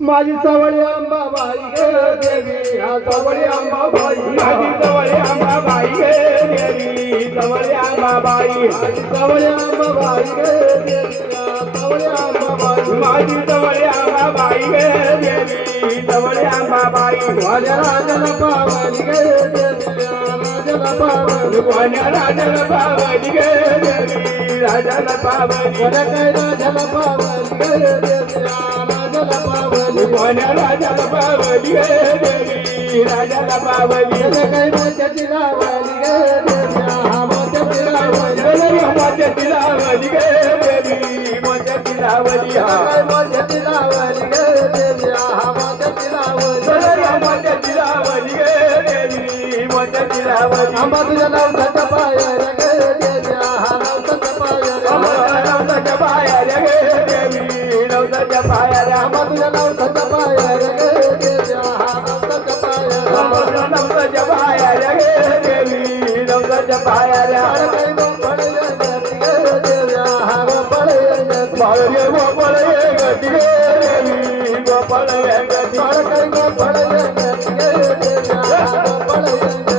माझी सवळी अंबाबाई गे देवी हा सवळी अंबाबाई माझी जवळ अंबाबाई गे देवी जवळ अंबाबाई माझी सवळी अंबाबाई गे देवी हा सवळी अंबाबाई माझी जवळ अंबाबाई गे देवी जवळ अंबाबाई माझ्या राजाला पावली गे देवी हा राजाला पावली कोण्या राजाला पावली गे देवी राजाला पावली कोण्या काय राजाला पावली गे देवी हा राजाला पावली कोण्या राजाला पावली गे देवी राजाला पावली कोण्या काय मोत्याची लावली गे देवी हा मोत्याची लावली मोत्याची लावली गे देवी मोत्याची लावली हा काय मोत्याची लावली गे देवी हा मोत्याची लावली मोत्याची लावली गे देवी मोत्याची लावली आंबा तुझ्या नवसाच्या पायाला गे देवी हा नवसाच्या पायाला नवसाच्या पायाला गे देवी नवसाच्या पायाला आंबा तुझ्या नवसाच्या पायाला गे देवी हा नवसाच्या पायाला नवसाच्या पायाला गे देवी नवसाच्या पायाला काही गोपळ येण्याची गे देवी हा गोपळ येण्याची बाळगे गोपाळ ये गती गे देवी गोपाळ ये गती काही गोपळ येण्याची गे देवी हा गोपळ येण्याची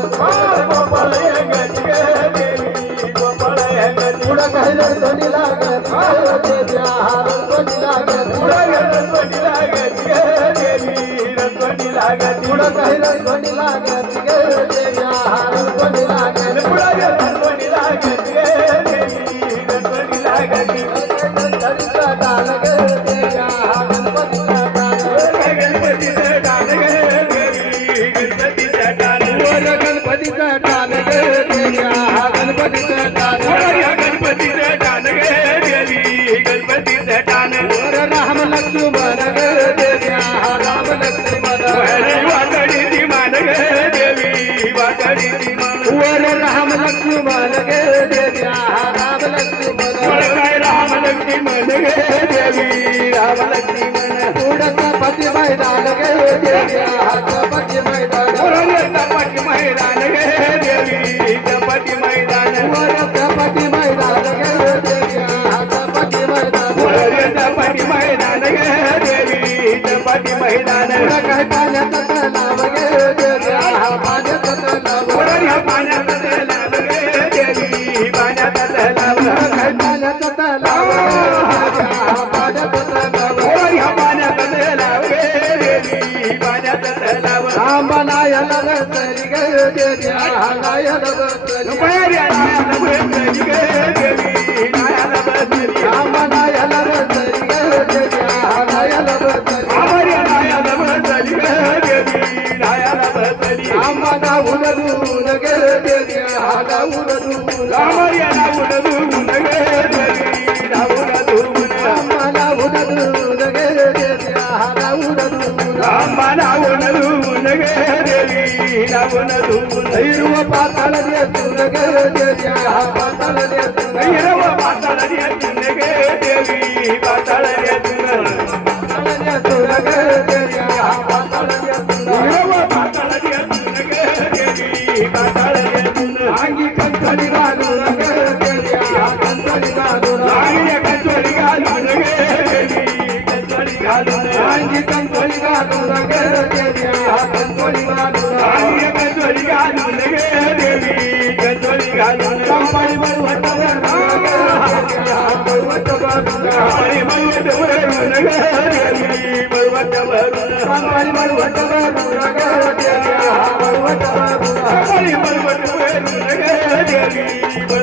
गोपाळ ये गती गे देवी गोपाळ ये गती पुढं काही रंगोली लागत गे देवी हा रंगोली लागत रंगवटी लागती गे देवी रंगवटी लागती पुढं काही रंगोली लागत गे देवी हा रंगोली लागत रंगवटी लागती गे देवी रंगवटी लागती गणपतीचा डाल गे देवी हा गणपतीचा डाल गणपतीचं डाल गे देवी गणपतीचं डाल वर गणपतीचा डाल गे देवी हा गणपतीचा डाल या गणपतीचं डाल गे देवी गणपतीचं डाल वर राम लक्ष्मण गे देवी हा राम लक्ष्मण वाकडीची मान गे देवी वाकडीची मान वर राम लक्ष्मण गे देवी हा राम लक्ष्मण काय राम लक्ष्मण गे देवी राम लक्ष्मण पुढचा पती मैदान गे देवी हा पती मैदान चपाटी मैदान गे देवी चपाटी मैदान वर चपाती मैदान गे देवी हा चपाती मैदान चपाटी मैदान गे देवी चपाटी मैदान पुढं काय पाण्याचा तलाव गे देवी हा पाण्याचा तलाव ह्या पाण्याचा तलाव गे देवी पाण्याचा तलाव पुढं काय पाण्याचा तलाव गे देवी हा पाण्याचा तलाव ह्या पाण्याचा तलाव गे देवी पाण्याचा तलाव आंबा नायाला बसली गे देवी हा नायाला बसली आंबा नायाला बसली गे देवी हा नायाला बसली आंबा नाहून दूर गे देवी हा नाहून दूर आंबा नाहून दूर गे देवी हा नाहून दूर हिरव पाताळ देतून गे देवी हा पाताळ देतून पाताळ देतून गे देवी हा पाताळ देतून अंगी कंठळी घालून गे देवी हा कंठळी घालून अंगी कंठळी घालून गे देवी हा कंठळी घालून कंपाळी बळवट कंपाळी बळवट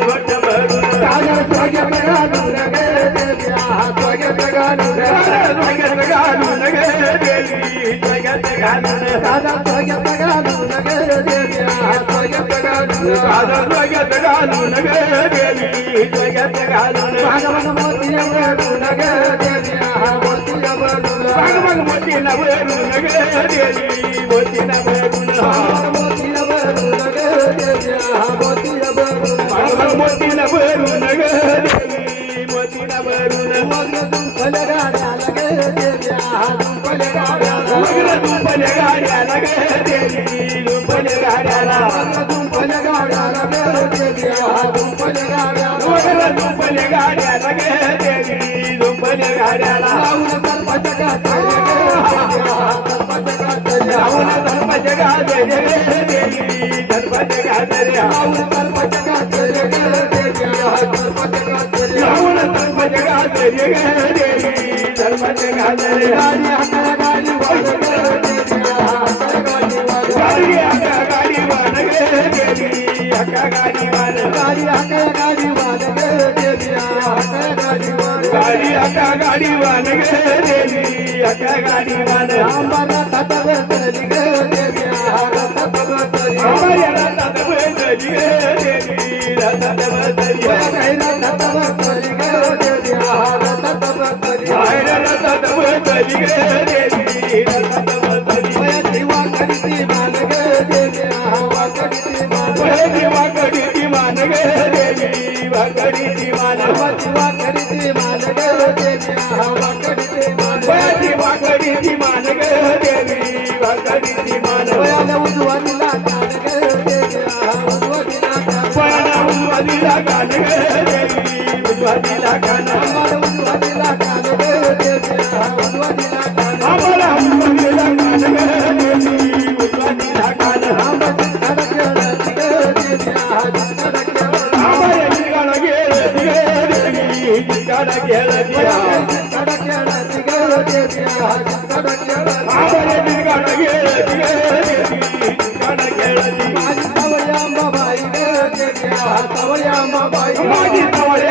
काजळ स्वागत घालून गे देवी हा स्वागत घालून काजळ स्वागत घालून गे देवी हा स्वागत घालून भागवत मोती वळून गे देवी हा मोती वळून भागवत मोती वळून गे देवी मोती वळून गे देवी हा मोती वळून मग दुंपल गाड्याला गे देवी हा दुंपल गाड्याला मग दुंपल गाड्याला गे देवी दुंपल गाड्याला दुंपल गाड्याला गे देवी हा दुंपल गाड्याला दुंपल गाड्याला गे देवी दुंपल गाड्याला लावून सर्पच कातळे गे गाजरे देवी गणपत गाजरे रावण सरपंच गाजरे देवी गणपत गाजरे रावण सरपंच गाजरे देवी गणपत गाजरे गाडी हाकला गाडी वाजरे देवी हाकला गाडी वाजरे गाडी हाका गाडी वान देवी हाका गाडी वान गाडी हाकला गाडी वाजरे देवी हाकला गाडी वाजरे गाडी हाका गाडी वान देवी हाका गाडी वान आंबाला ततव तरी गे देवी हाकला ततव तरी आम्हाला रथात बसली देवी रथात बसली गायला ततव तरी गे देवी हाकला ततव तरी बाहेर रथात बसली देवी रथात बसली देवा करीती मान गे देवी हवा करीती मान देवा करीती मान देवी वाकरीती मान देवा करीती मान गे देवी हवा करीती मान देवा करीती मान देवी वाकरीती मान वयाला उजवानीला कान गे देवी उजवानीला कान पळा उजवादीला कान देवी उजवादीला कान आम्हाला उजवानीला कान गे देवी उजवानीला कान आम्हाला उजवादीला कान देवी उजवादीला कान आम्हाला धडकेळती गे देवी धडकेळती आम्हाला जिंगाण गेलं देवी जिंगाण गेलं दिया धडकेळती गे देवी धडकेळती आम्हाला जिंगाण गेलं देवी जिंगाण गेलं दी माझी सवय अंबाबाई गे देवी सवय अंबाबाई माझी सवय